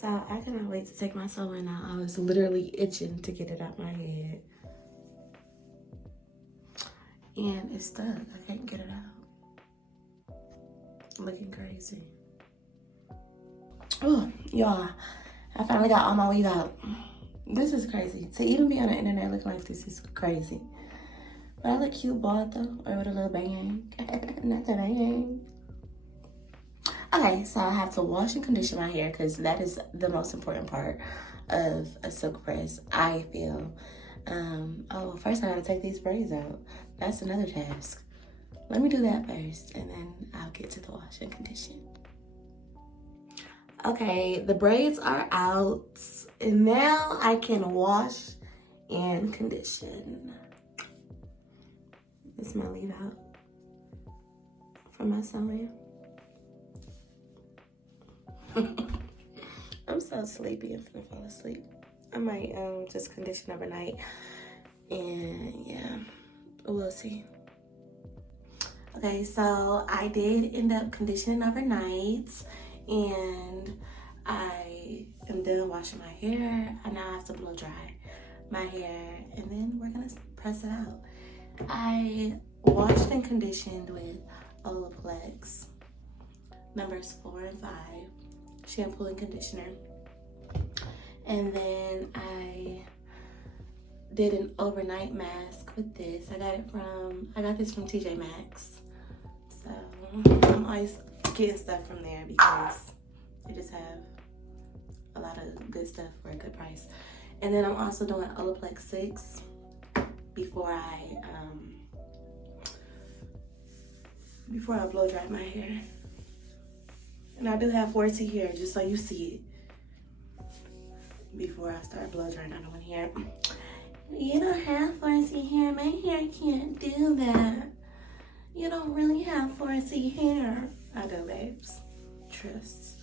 So I cannot wait to take my sewing out. I was literally itching to get it out my head. And it's stuck. I can't get it out. Looking crazy. Oh, y'all. I finally got all my weave out. This is crazy. To even be on the internet looking like this is crazy. But I look cute bald though, or with a little bang. Not the bang. Okay, so I have to wash and condition my hair because that is the most important part of a silk press, I feel. Oh, first I gotta take these braids out. That's another task. Let me do that first and then I'll get to the wash and condition. Okay, the braids are out and now I can wash and condition. This is my leave out from my sewing. I'm so sleepy. I'm gonna fall asleep. I might just condition overnight and yeah, we'll see. Okay, so I did end up conditioning overnight and I am done washing my hair. I now have to blow dry my hair and then we're gonna press it out. I washed and conditioned with Olaplex numbers 4 and 5 shampoo and conditioner, and then I did an overnight mask with this. I got this from TJ Maxx, so I'm always getting stuff from there because they just have a lot of good stuff for a good price. And then I'm also doing Olaplex 6 before I blow dry my hair. And I do have 4C here, just so you see it before I start blow drying out my hair. You don't have 4C hair. My hair can't do that. You don't really have 4C hair. I do, babes. Trust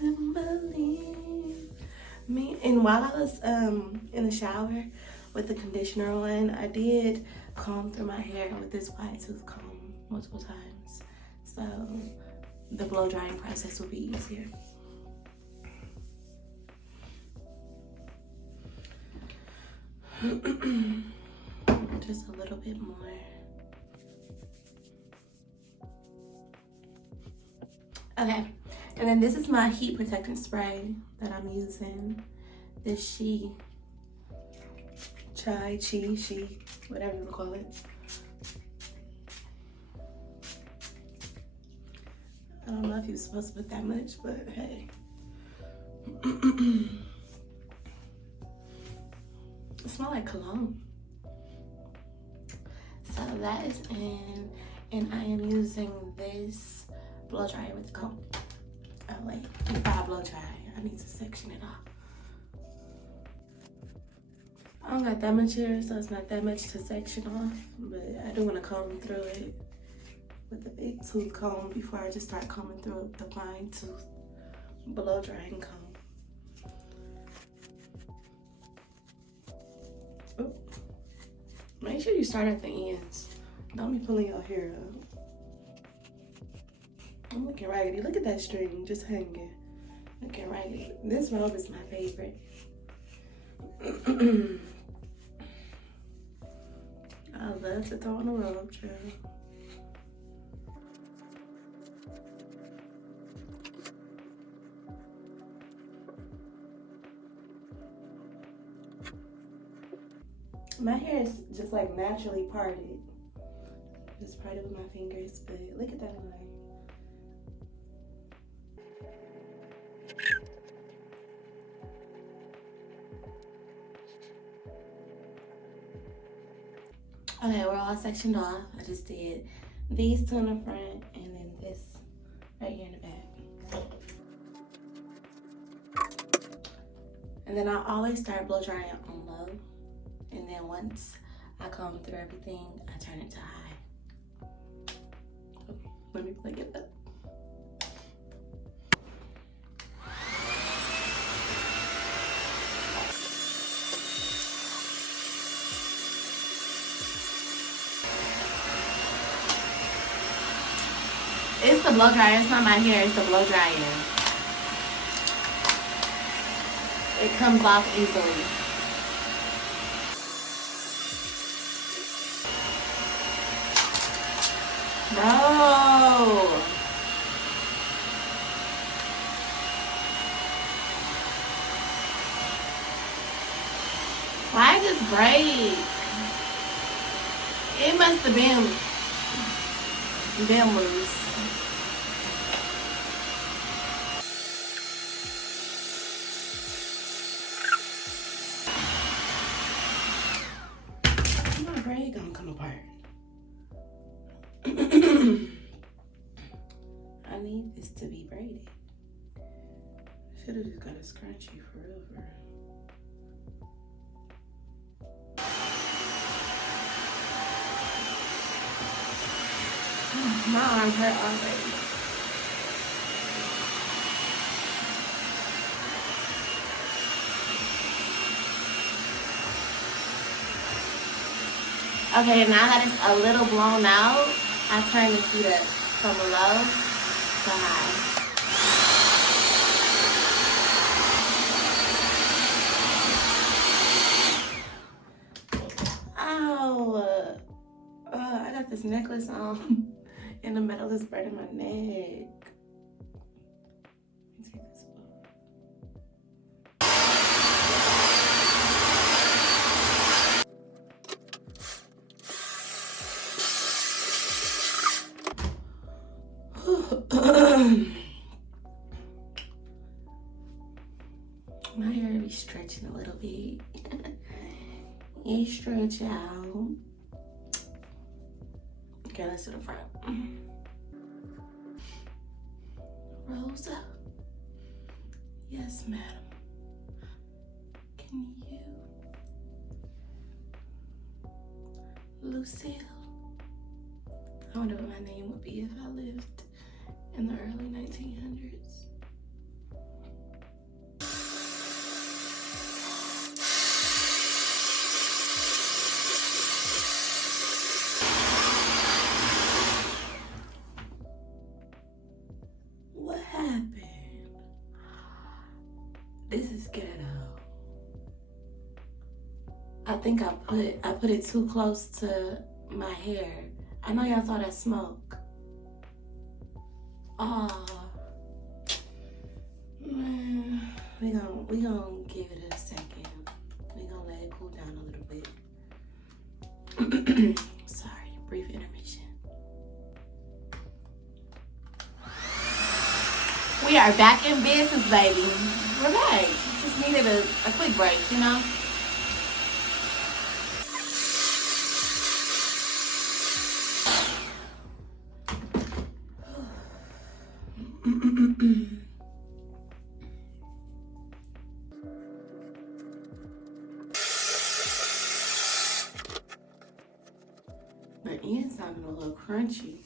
and believe me. And while I was in the shower with the conditioner on, I did comb through my hair with this wide tooth comb multiple times. So the blow drying process will be easier. Just a little bit more. Okay, and then this is my heat protectant spray that I'm using. This she, whatever you call it. I don't know if you're supposed to put that much, but hey. It smells like cologne. So that is in, and I am using this blow dryer with the comb. Oh wait, before I blow dry, I need to section it off. I don't got that much hair, so it's not that much to section off, but I do want to comb through it with the big tooth comb before I just start combing through the fine tooth blow drying comb. Ooh. Make sure you start at the ends. Don't be pulling your hair up. I'm looking raggedy. Look at that string just hanging. Looking raggedy. This robe is my favorite. I love to throw on a robe, child. My hair is just like naturally parted. Just parted with my fingers, but look at that line. Okay, we're all sectioned off. I just did these two in the front and then this right here in the back. And then I always start blow drying on low. And then once I comb through everything, I turn it to high. Let me plug it up. It's the blow dryer, it's not my hair, it's the blow dryer. it comes off easily. No. Why just break? It must have been loose. My braid gonna come apart. I need this to be braided. Should have just got a scrunchie for real, for real. My arm hurt already. Okay, now that it's a little blown out, I turn the heat up from low to high. Ow! I got this necklace on and the metal is burning my neck. Let me take this off. My hair be stretching a little bit. It stretch out. Okay, let's do the front. Rosa. Yes, madam. Can you? Lucille. I wonder what my name would be if I lived in the early 1900s. What happened? This is ghetto. I think I put it too close to my hair. I know y'all saw that smoke. Oh, man. We gonna give it a second. We gonna let it cool down a little bit. Sorry, brief intermission. We are back in business, baby. We're back. Just needed a quick break, you know? The end's sounding a little crunchy,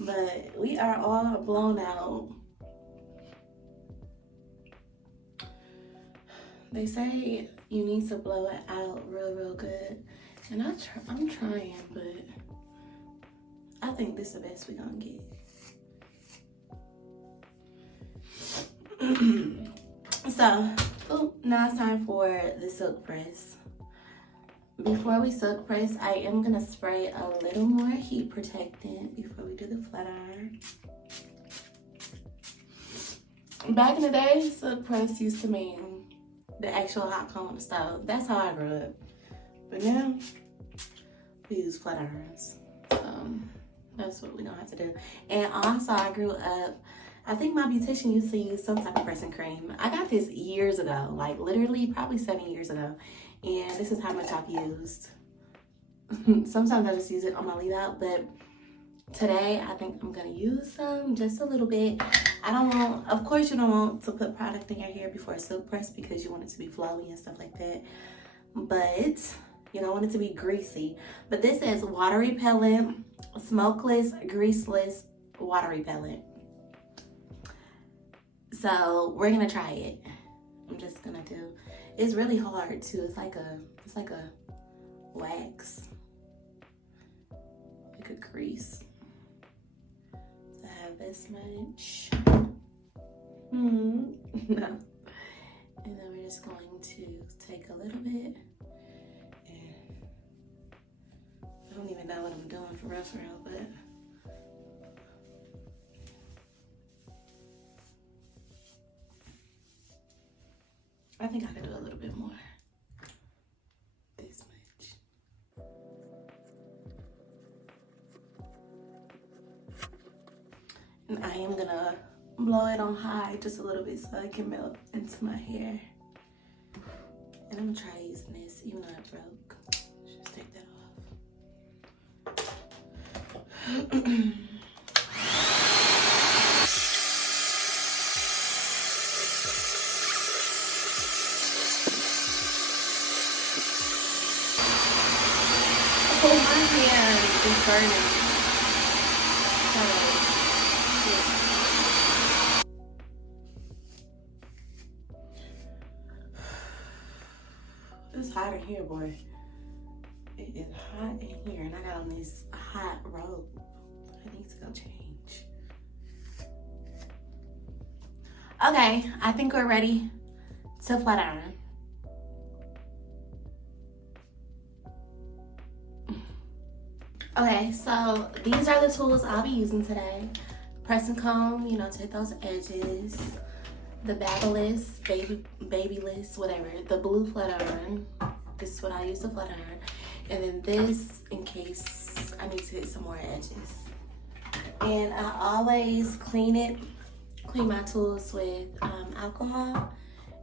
but we are all blown out. They say you need to blow it out real good, and I'm trying, but I think this is the best we're gonna get. So, now it's time for the silk press. Before we silk press, I am gonna spray a little more heat protectant before we do the flat iron. Back in the day, silk press used to mean the actual hot comb on the stove. That's how I grew up. But now, we use flat irons. So, that's what we're gonna have to do. And also, I grew up, I think my beautician used to use some type of pressing cream. I got this years ago, like literally probably 7 years ago. And this is how much I've used. Sometimes I just use it on my leave out, but today I think I'm gonna use some, just a little bit. I don't want, of course you don't want to put product in your hair before a silk press because you want it to be flowy and stuff like that. But you don't want it to be greasy. But this is water repellent, smokeless, greaseless water repellent. So we're gonna try it. I'm just gonna do, it's really hard too. It's like a wax, like a grease. So I have this much. No. And then we're just going to take a little bit, and I don't even know what I'm doing for real, but I think I could do a little bit more. This much. And I am gonna blow it on high just a little bit so it can melt into my hair. And I'm gonna try using this, even though it broke. Just take that off. Oh, my hair is burning. It's hot in here, boy. It is hot in here, and I got on this hot robe. I need to go change. Okay, I think we're ready to flat iron. Okay, so these are the tools I'll be using today. Press and comb, you know, to hit those edges. The babyless, babyless, whatever. The blue flat iron. This is what I use to flat iron. And then this, in case I need to hit some more edges. And I always clean my tools with alcohol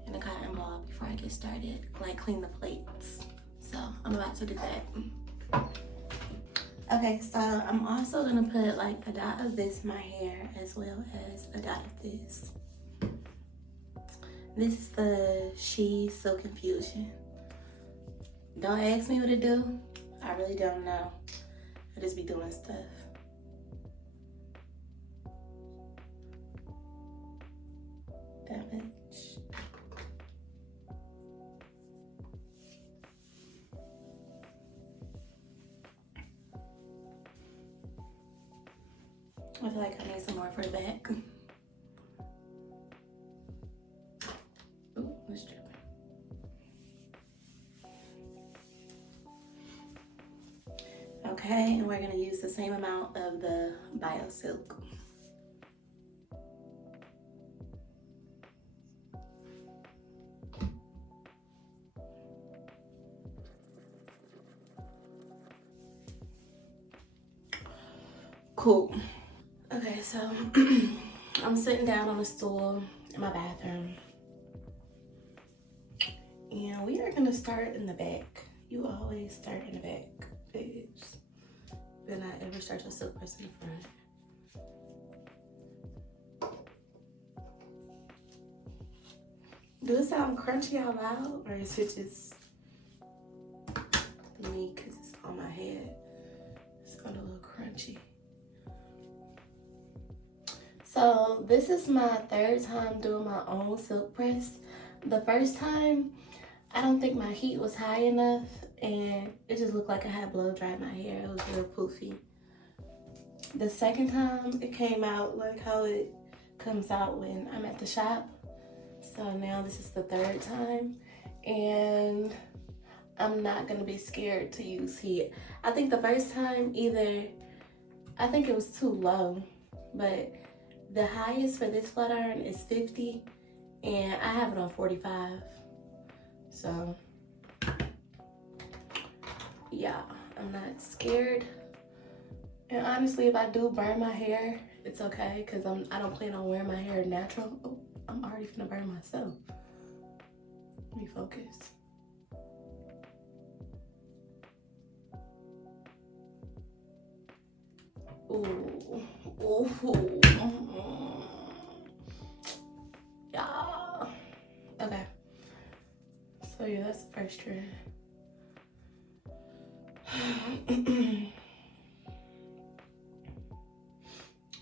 and a cotton ball before I get started. Like clean the plates. So I'm about to do that. Okay, so I'm also gonna put like a dot of this in my hair as well as a dot of this. This is the She Silk Infusion. Don't ask me what to do. I really don't know. I just be doing stuff. That much. I feel like I need some more for the back. Ooh, let's try. Okay, and we're gonna use the same amount of the Bio Silk. Cool. Okay, so I'm sitting down on a stool in my bathroom. And we are gonna start in the back. You always start in the back, babes. Do not ever start your silk press in the front. Do it sound crunchy out loud, or is it just me because it's on my head? It's got a little crunchy. So this is my third time doing my own silk press. The first time, I don't think my heat was high enough and it just looked like I had blow dried my hair. It was real poofy. The second time, it came out like how it comes out when I'm at the shop. So now this is the third time and I'm not gonna be scared to use heat. I think the first time I think it was too low, but the highest for this flat iron is 50 and I have it on 45. So yeah, I'm not scared. And honestly, if I do burn my hair, it's okay because I don't plan on wearing my hair natural. Oh, I'm already gonna burn myself. Let me focus. Ooh, ooh, yeah. Okay. So yeah, that's the first trend.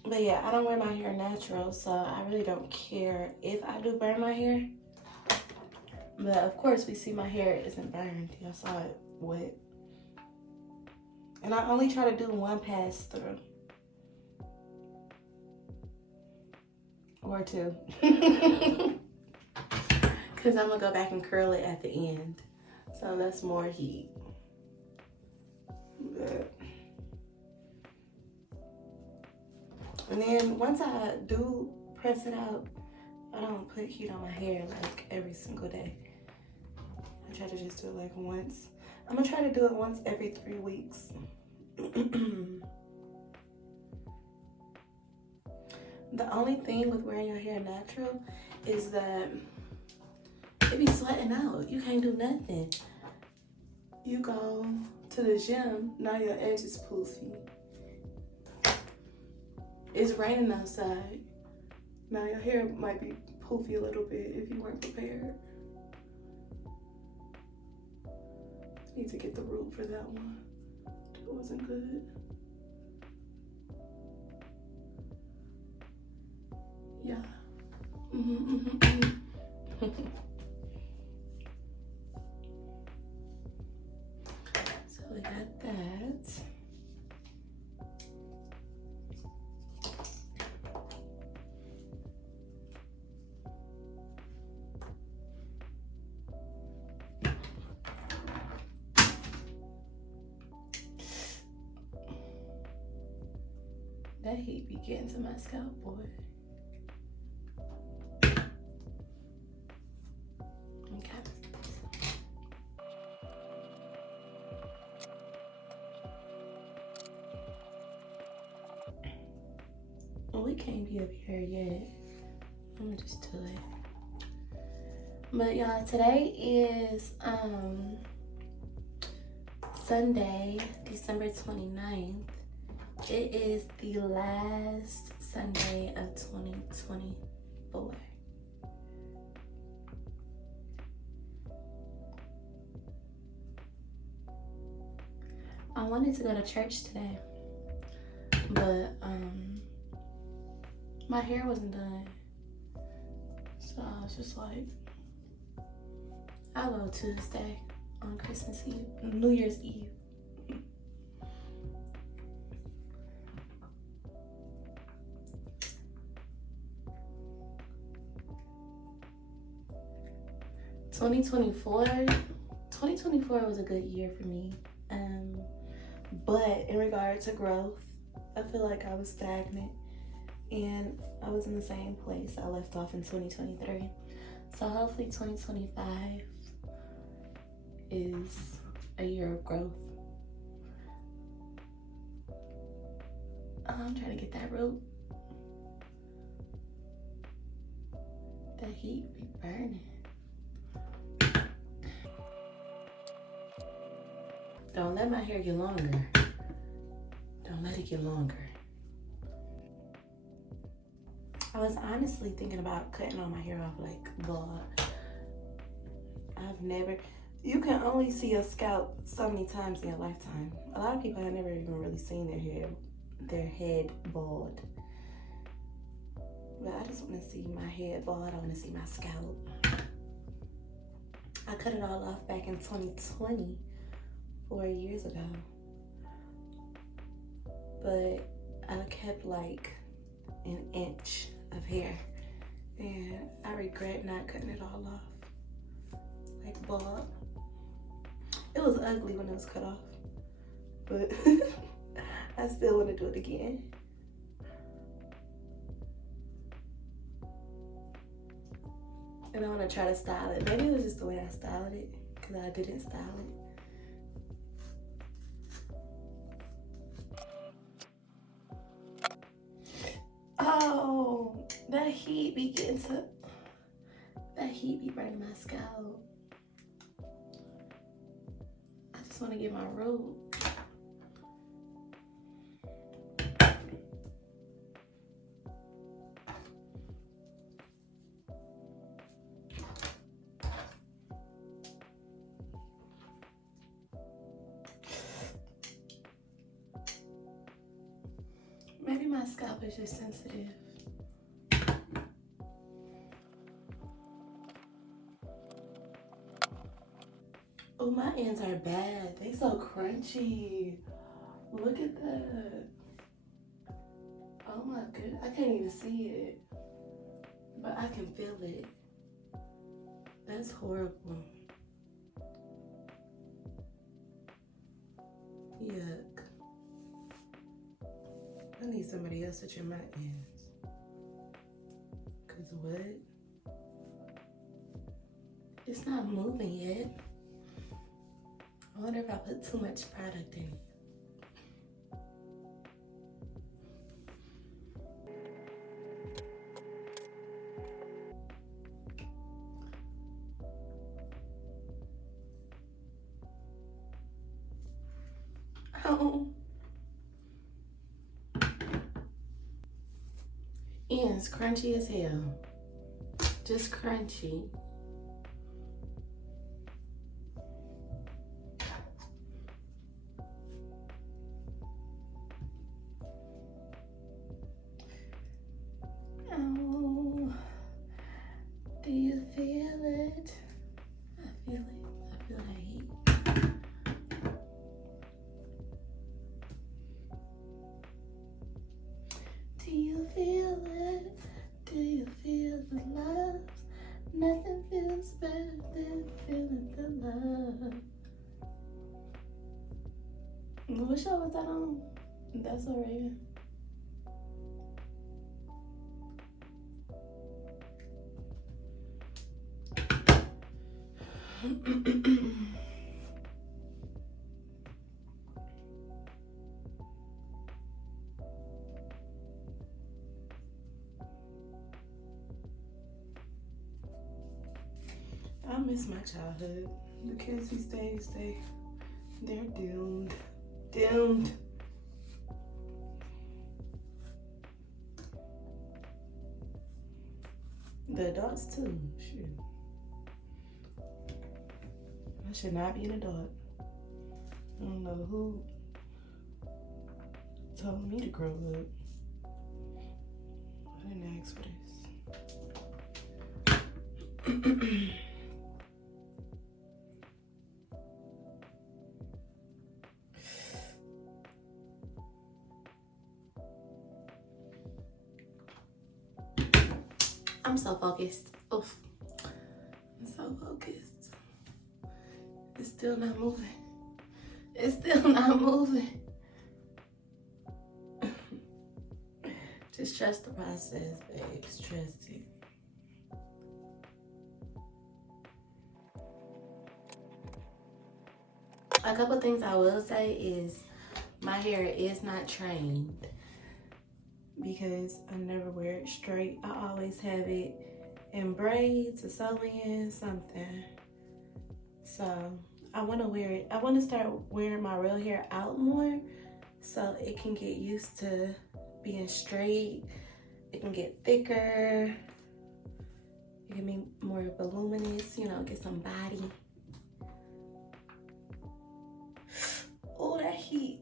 But yeah, I don't wear my hair natural, so I really don't care if I do burn my hair. But of course, we see my hair isn't burned. Y'all saw it wet. And I only try to do one pass through. Or two. Because Because I'm going to go back and curl it at the end. So that's more heat. But. And then once I do press it out, I don't put heat on my hair like every single day. I try to just do it like once. I'm going to try to do it once every 3 weeks. The only thing with wearing your hair natural is that it be sweating out. You can't do nothing. You go to the gym, now your edge is poofy. It's raining outside. Now your hair might be poofy a little bit if you weren't prepared. Need to get the root for that one. That wasn't good. Yeah. So we got that. That heat be getting to my scalp, boy. Okay. Well, we can't be up here yet. I'm gonna just do it. But y'all, today is Sunday, December 29th. It is the last Sunday of 2024. I wanted to go to church today, but my hair wasn't done. So I was just like, I'll go Tuesday on Christmas Eve, New Year's Eve. '2024 was a good year for me. But in regard to growth, I feel like I was stagnant and I was in the same place I left off in 2023. So hopefully 2025 is a year of growth. I'm trying to get that root. That heat be burning. Don't let my hair get longer. Don't let it get longer. I was honestly thinking about cutting all my hair off like bald. You can only see your scalp so many times in your lifetime. A lot of people have never even really seen their head bald. But I just want to see my head bald. I want to see my scalp. I cut it all off back in 2020. 4 years ago, but I kept like an inch of hair and I regret not cutting it all off like bald. It was ugly when it was cut off, but I still want to do it again. And I want to try to style it. Maybe it was just the way I styled it because I didn't style it. Oh, that heat be burning my scalp. I just want to get my root. Maybe my scalp is just sensitive. Oh, my ends are bad. They so crunchy. Look at that. Oh my goodness. I can't even see it, but I can feel it. That That's horrible. Yuck. I need somebody else to trim my ends. Cause what? It's not moving yet. I wonder if I put too much product in it. Oh. Ends crunchy as hell. Just crunchy. Oh, do you feel it? I feel it. I feel that heat. Do you feel it? Do you feel the love? Nothing feels better than feeling the love. What show was that on? That's So Raven. I miss my childhood. The kids these days, they're doomed. Doomed. The adults too. Shoot. I should not be an adult. I don't know who told me to grow up. I didn't ask for this. I'm so focused. Oof. I'm so focused. It's still not moving. It's still not moving. Just trust the process, babes. Trust it. A couple things I will say is my hair is not trained because I never wear it straight. I always have it in braids, a salon, something. So I want to wear it. I want to start wearing my real hair out more so it can get used to being straight. It can get thicker. It can be more voluminous, you know, get some body. Oh, that heat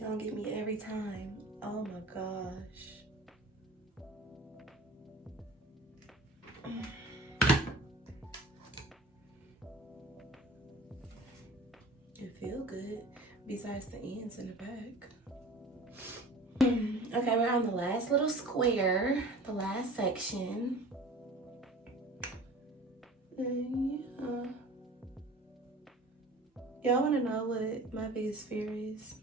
gonna get me every time. Oh my gosh. It feel good, besides the ends in the back. Okay, we're on the last little square, the last section. And yeah. Y'all wanna know what my biggest fear is?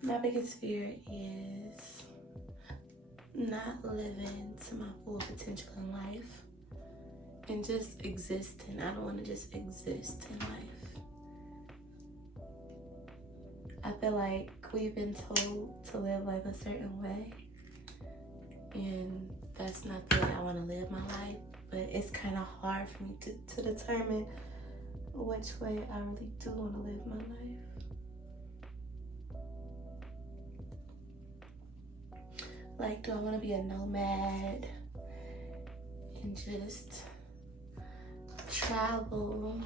My biggest fear is not living to my full potential in life and just existing. I don't want to just exist in life. I feel like we've been told to live like a certain way, and that's not the way I want to live my life, but it's kind of hard for me to determine which way I really do want to live my life. Like, do I want to be a nomad and just travel?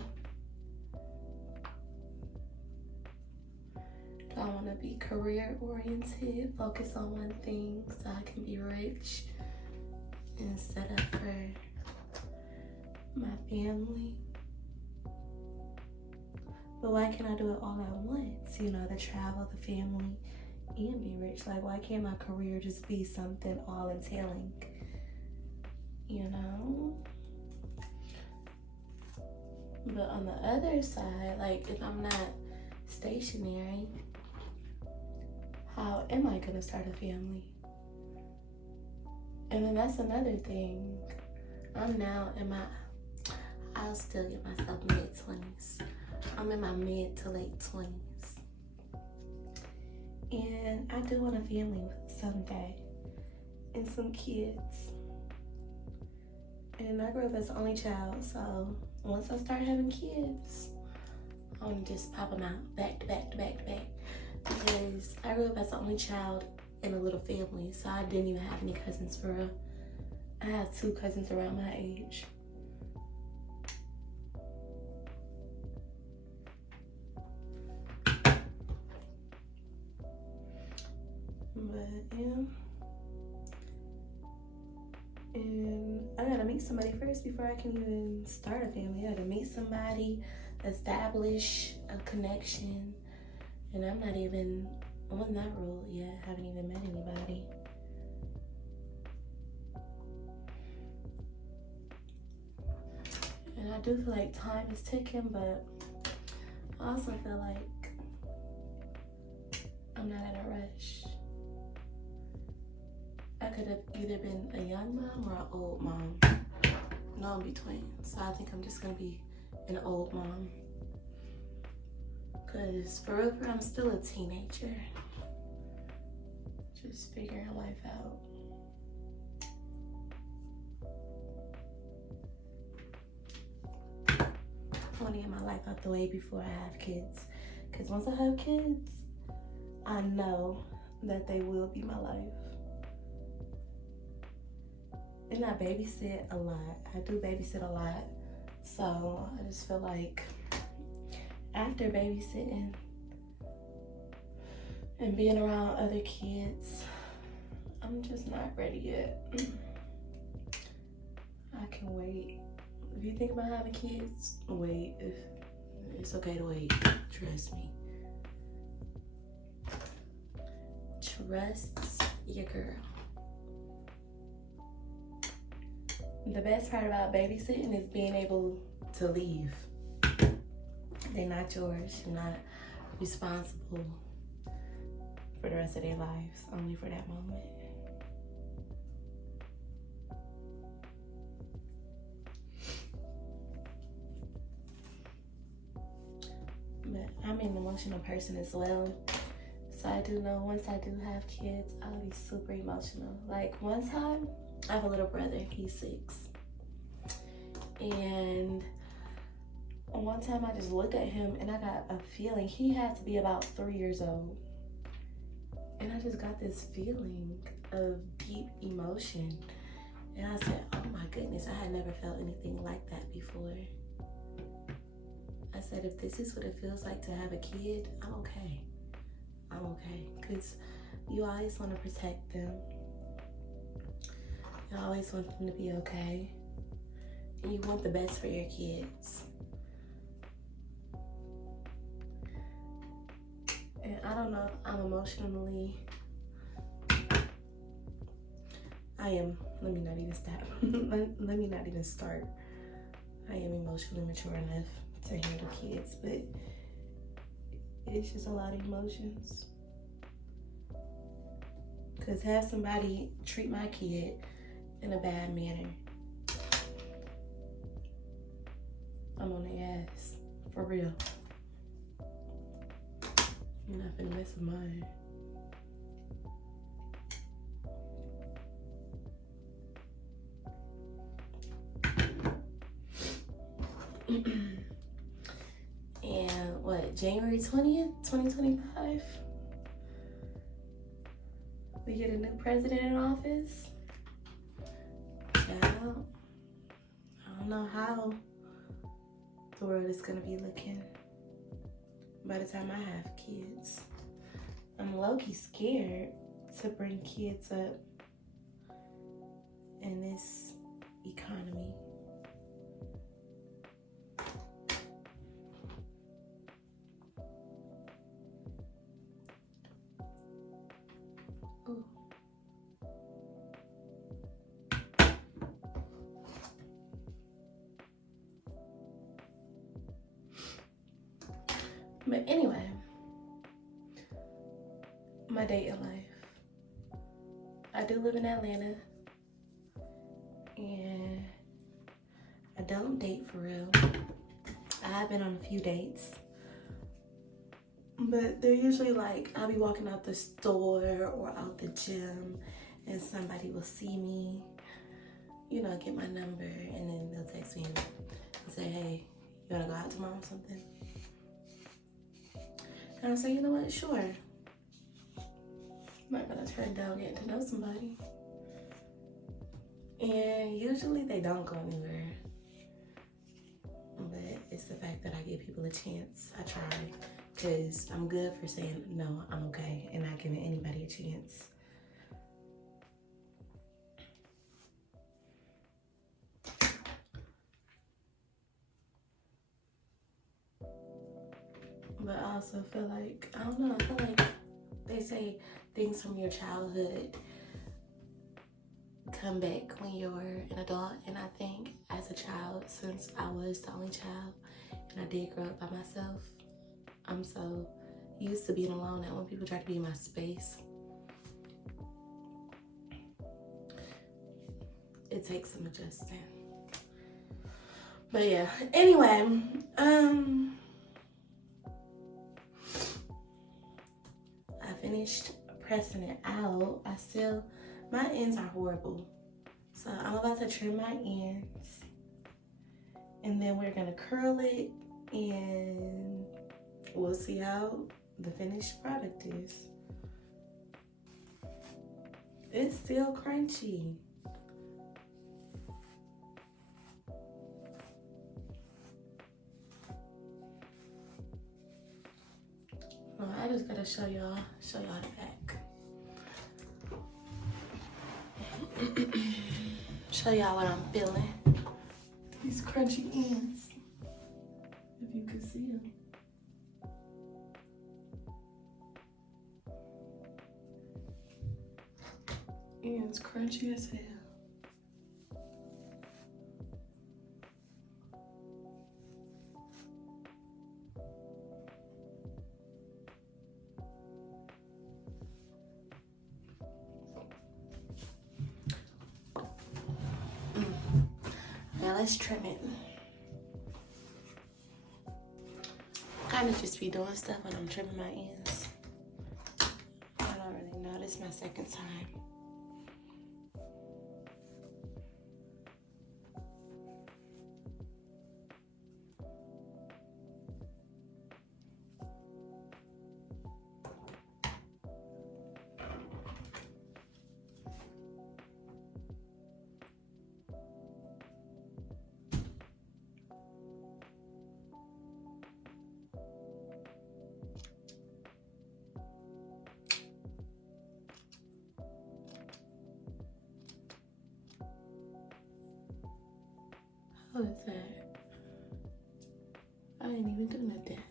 Do I want to be career oriented, focus on one thing so I can be rich and set up for my family? But why can't I do it all at once? You know, the travel, the family, and be rich. Like, why can't my career just be something all entailing? You know? But on the other side, like if I'm not stationary, how am I gonna start a family? And then that's another thing. I'm now in my, I'll still get myself mid-20s. I'm in my mid to late 20s. And I do want a family someday and some kids. And I grew up as the only child, so once I start having kids, I'm just pop them out back to back to back to back. Because I grew up as the only child in a little family, so I didn't even have any cousins for real. I have 2 cousins around my age. But yeah. And I gotta meet somebody first before I can even start a family. I gotta meet somebody, establish a connection. And I'm not even on that road yet. I haven't even met anybody. And I do feel like time is ticking, but I also feel like I'm not in a rush. I could have either been a young mom or an old mom. No in between. So I think I'm just gonna be an old mom. Cause for real, I'm still a teenager. Just figuring life out. I want to get my life out the way before I have kids. Cause once I have kids, I know that they will be my life. And I babysit a lot. I do babysit a lot. So I just feel like after babysitting and being around other kids, I'm just not ready yet. I can wait. If you think about having kids, wait. It's okay to wait. Trust me. Trust your girl. The best part about babysitting is being able to leave. They're not yours. You're not responsible for the rest of their lives, only for that moment. But I'm an emotional person as well. So I do know once I do have kids, I'll be super emotional. Like one time, I have a little brother, he's 6. And one time I just looked at him and I got a feeling. He had to be about 3 years old. And I just got this feeling of deep emotion. And I said, oh my goodness, I had never felt anything like that before. I said, if this is what it feels like to have a kid, I'm okay. I'm okay. Because you always want to protect them. You always want them to be okay. And you want the best for your kids. And I don't know if I'm emotionally, I am, let me not even start. let me not even start. I am emotionally mature enough to handle kids, but it's just a lot of emotions. Because have somebody treat my kid in a bad manner, I'm on their ass, for real. You're not finna mess with mine. And what, January 20th, 2025? We get a new president in office? Child, I don't know how the world is gonna be looking by the time I have kids. I'm low-key scared to bring kids up in this economy. Ooh. But anyway, my dating life. I do live in Atlanta, and I don't date for real. I have been on a few dates, but they're usually like, I'll be walking out the store or out the gym and somebody will see me, you know, get my number, and then they'll text me and say, hey, you wanna go out tomorrow or something? And I'll say, you know what, sure. I'm not gonna turn down getting to know somebody. And usually they don't go anywhere. But it's the fact that I give people a chance. I try, because I'm good for saying, no, I'm okay, and not giving anybody a chance. But I also feel like, I don't know, I feel like they say things from your childhood come back when you're an adult. And I think as a child, since I was the only child and I did grow up by myself, I'm so used to being alone that when people try to be in my space, it takes some adjusting. But yeah, anyway, I finished pressing it out. My ends are horrible. So I'm about to trim my ends, and then we're gonna curl it, and we'll see how the finished product is. It's still crunchy. Well, I just gotta show y'all the back. Show y'all what I'm feeling. These crunchy ends, if you can see them. Ends crunchy as hell. Now let's trim it. Kind of just be doing stuff when I'm trimming my ends. I don't really know. This is my second time. How is that? I didn't even do nothing.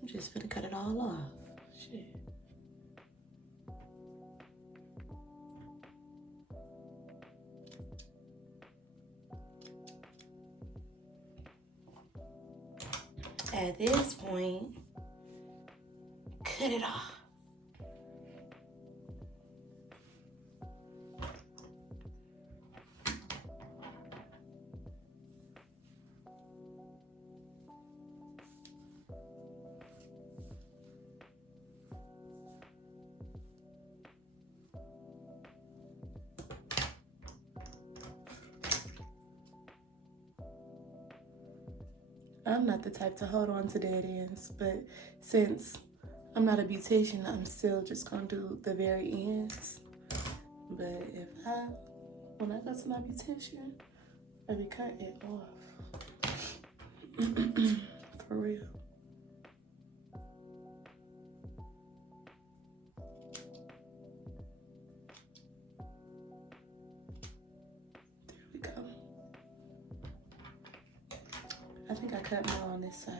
I'm just gonna cut it all off. Shit. At this point, cut it off. I'm not the type to hold on to dead ends, but since I'm not a beautician, I'm still just gonna do the very ends. But when I go to my beautician, I be cutting it off. For real. There we go. I think I cut more on this side.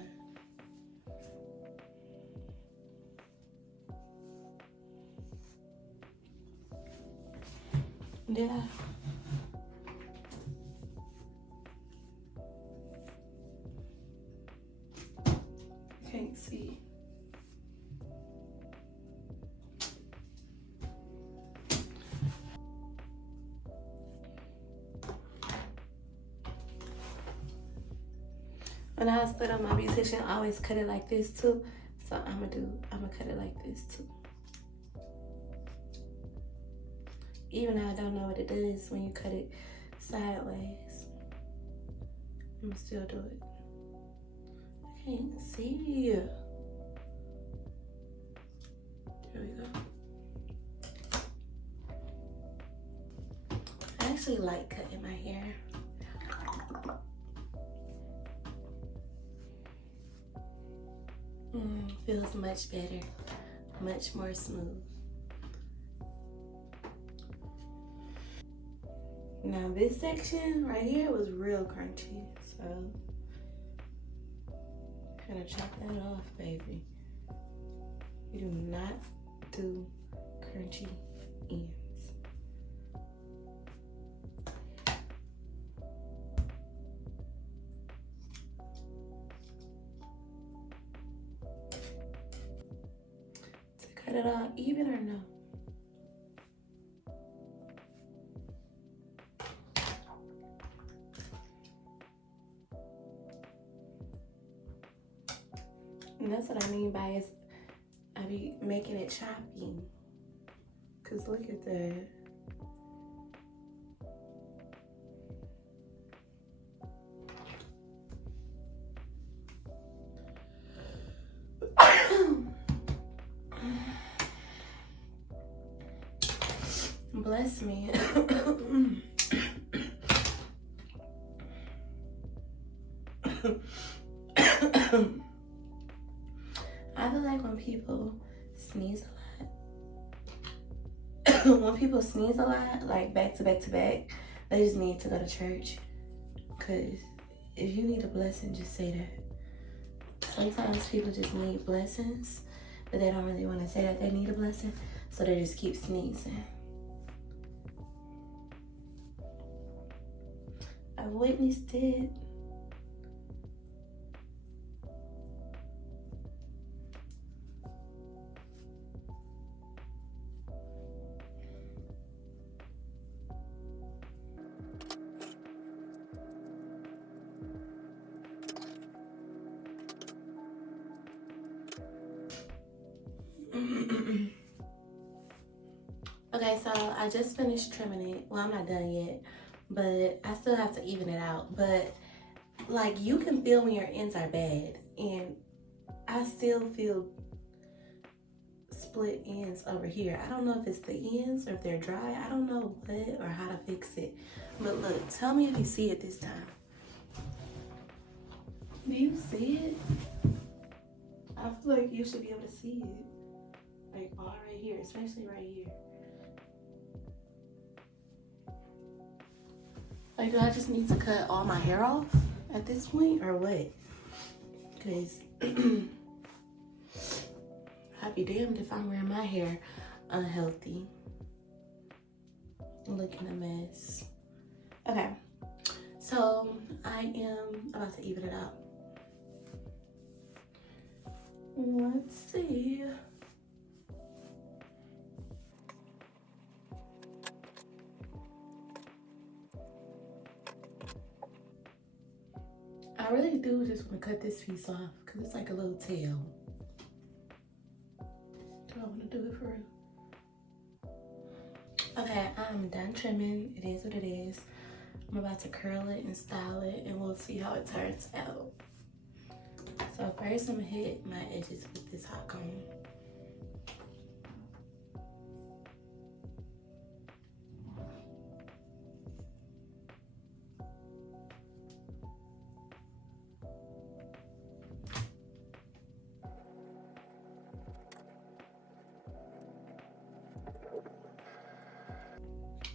Did I? Can't see. see. When I was put on my beautician, I always cut it like this too. So I'm gonna cut it like this too. Even though I don't know what it does when you cut it sideways, I'm gonna still do it. I can't see. There we go. I actually like cutting my hair. Feels much better, much more smooth. Now this section right here was real crunchy, so I'm gonna chop that off, baby. You do not do crunchy ends. Cut it all even or no? And that's what I mean by is I be making it choppy. Cause look at that. Bless me. I feel like when people sneeze a lot, when people sneeze a lot, like back to back to back, they just need to go to church. Cause if you need a blessing, just say that. Sometimes people just need blessings, but they don't really want to say that they need a blessing, so they just keep sneezing. I've witnessed it. Okay, so I just finished trimming it. Well, I'm not done yet, but I still have to even it out. But like, you can feel when your ends are bad, and I still feel split ends over here. I don't know if it's the ends or if they're dry. I don't know what or how to fix it. But look, tell me if you see it this time. Do you see it? I feel like you should be able to see it. Like all right here, especially right here. Like, do I just need to cut all my hair off at this point or what? Because I'd be damned if I'm wearing my hair unhealthy. Looking a mess. Okay, so I am about to even it out. Let's see. I really do just want to cut this piece off because it's like a little tail. Do I want to do it for real? Okay, I'm done trimming. It is what it is. I'm about to curl it and style it, and we'll see how it turns out. So first I'm gonna hit my edges with this hot comb.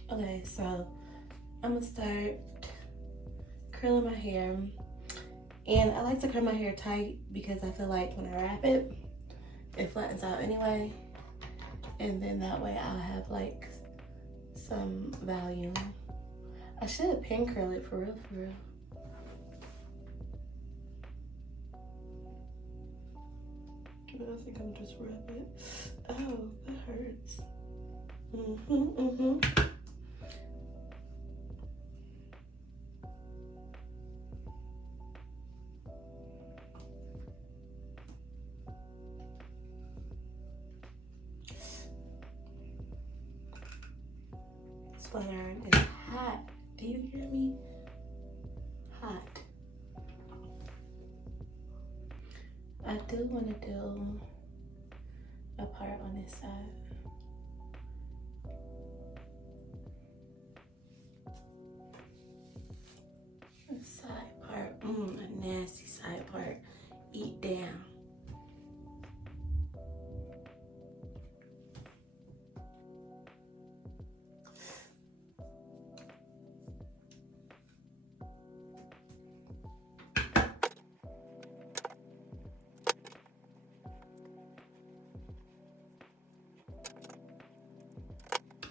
Okay, so I'm gonna start curling my hair. And I like to curl my hair tight because I feel like when I wrap it, it flattens out anyway. And then that way I'll have like some volume. I should pin curl it for real, for real. I think I'm just rub it. Oh, that hurts. This iron is hot. Do you hear me? Hot. I do want to do a part on this side. A side part, a nasty side part. Eat down.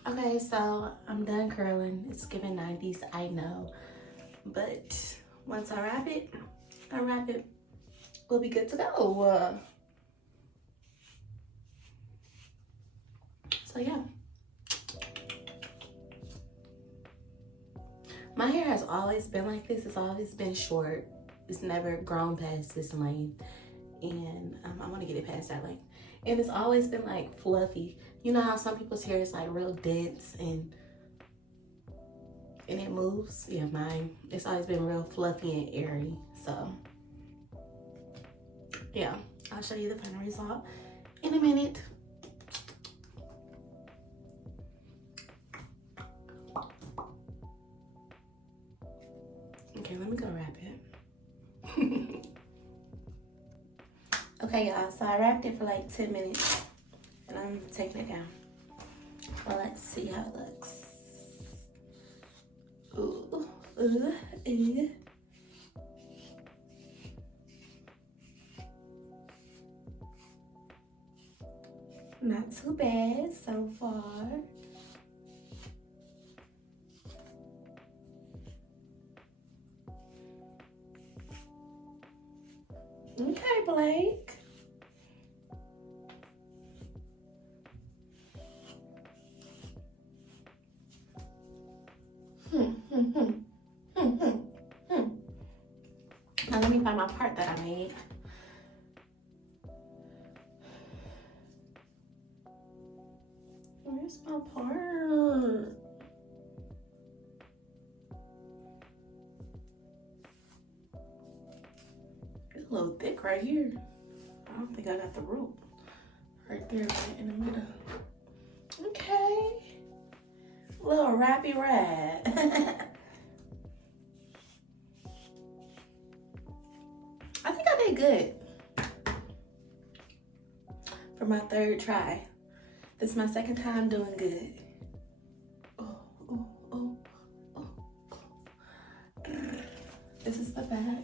Okay, so I'm done curling. It's giving 90s, I know. But once I wrap it, we'll be good to go. So yeah. My hair has always been like this. It's always been short. It's never grown past this length. And I want to get it past that length. And it's always been like fluffy. You know how some people's hair is like real dense and it moves? Yeah, mine, it's always been real fluffy and airy. So yeah, I'll show you the final result in a minute. Okay, let me go wrap it. Okay, y'all, so I wrapped it for like 10 minutes and I'm taking it down. Well, let's see how it looks. Ooh, ooh, ooh. Not too bad so far. Okay, Blake. Now let me find my part that I made. Where's my part? It's a little thick right here. I don't think I got the root. Right there, right in the middle. Okay. Little wrappy rat. I think I did good for my third try. This is my second time doing good. Oh, oh, oh, oh. This is the back.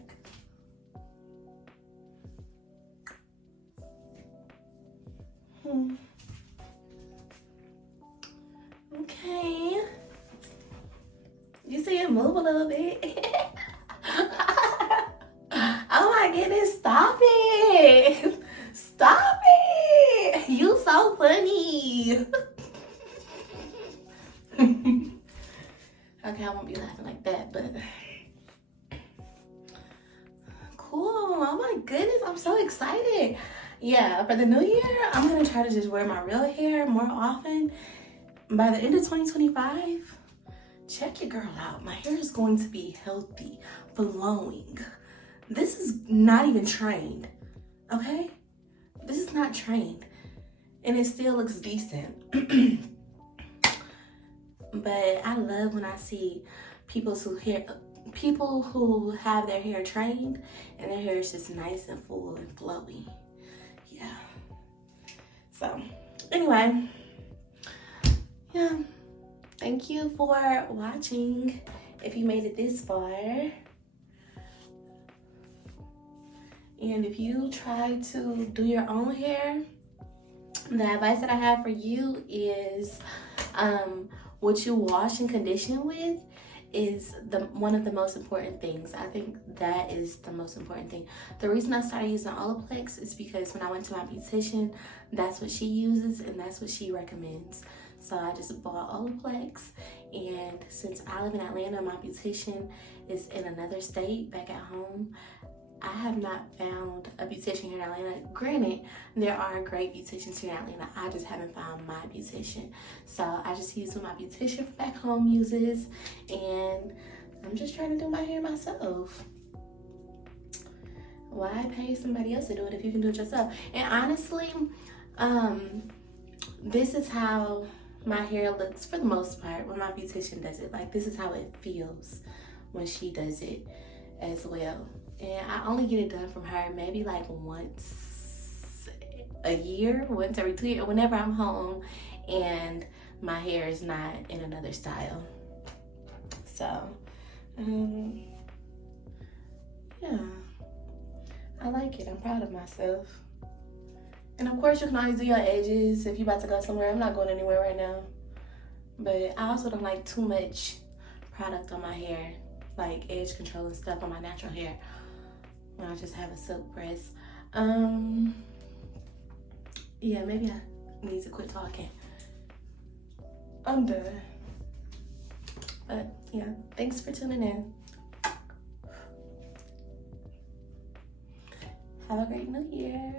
Okay. You see it move a little bit. Oh my goodness, stop it. Stop it. You so funny. Okay, I won't be laughing like that, but cool. Oh my goodness, I'm so excited. Yeah, for the new year, I'm gonna try to just wear my real hair more often. By the end of 2025, check your girl out. My hair is going to be healthy, flowing. This is not even trained, okay? This is not trained, and it still looks decent. But I love when I see people who have their hair trained and their hair is just nice and full and flowy. Yeah. So anyway, yeah, thank you for watching. If you made it this far, and if you try to do your own hair, the advice that I have for you is what you wash and condition with is one of the most important things. I think that is the most important thing. The reason I started using Olaplex is because when I went to my beautician, that's what she uses and that's what she recommends. So I just bought Olaplex, and since I live in Atlanta, my beautician is in another state back at home. I have not found a beautician here in Atlanta. Granted, there are great beauticians here in Atlanta. I just haven't found my beautician. So I just use what my beautician back home uses, and I'm just trying to do my hair myself. Why pay somebody else to do it if you can do it yourself? And honestly, this is how my hair looks for the most part when my beautician does it. Like, this is how it feels when she does it as well. And I only get it done from her maybe like once a year, once every 2 years, whenever I'm home and my hair is not in another style. So, yeah, I like it. I'm proud of myself. And of course, you can always do your edges if you're about to go somewhere. I'm not going anywhere right now. But I also don't like too much product on my hair, like edge control and stuff on my natural hair, when I just have a silk press. Yeah, maybe I need to quit talking. I'm done. But yeah, thanks for tuning in. Have a great new year.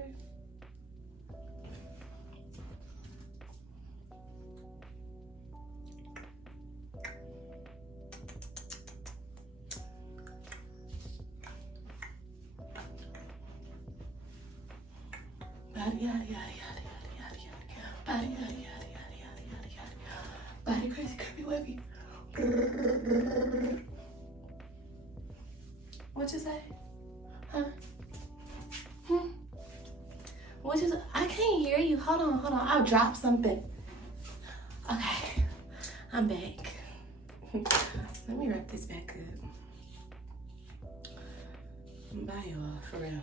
Body, yada, yada, yada, yada, yada, yada. Body, yada, yada, yada, yada, yada, yada. Body crazy, curvy, wavy. What you say? Huh? What you say? I can't hear you. Hold on. I'll drop something. Okay, I'm back. Let me wrap this back up. Bye, y'all, for real.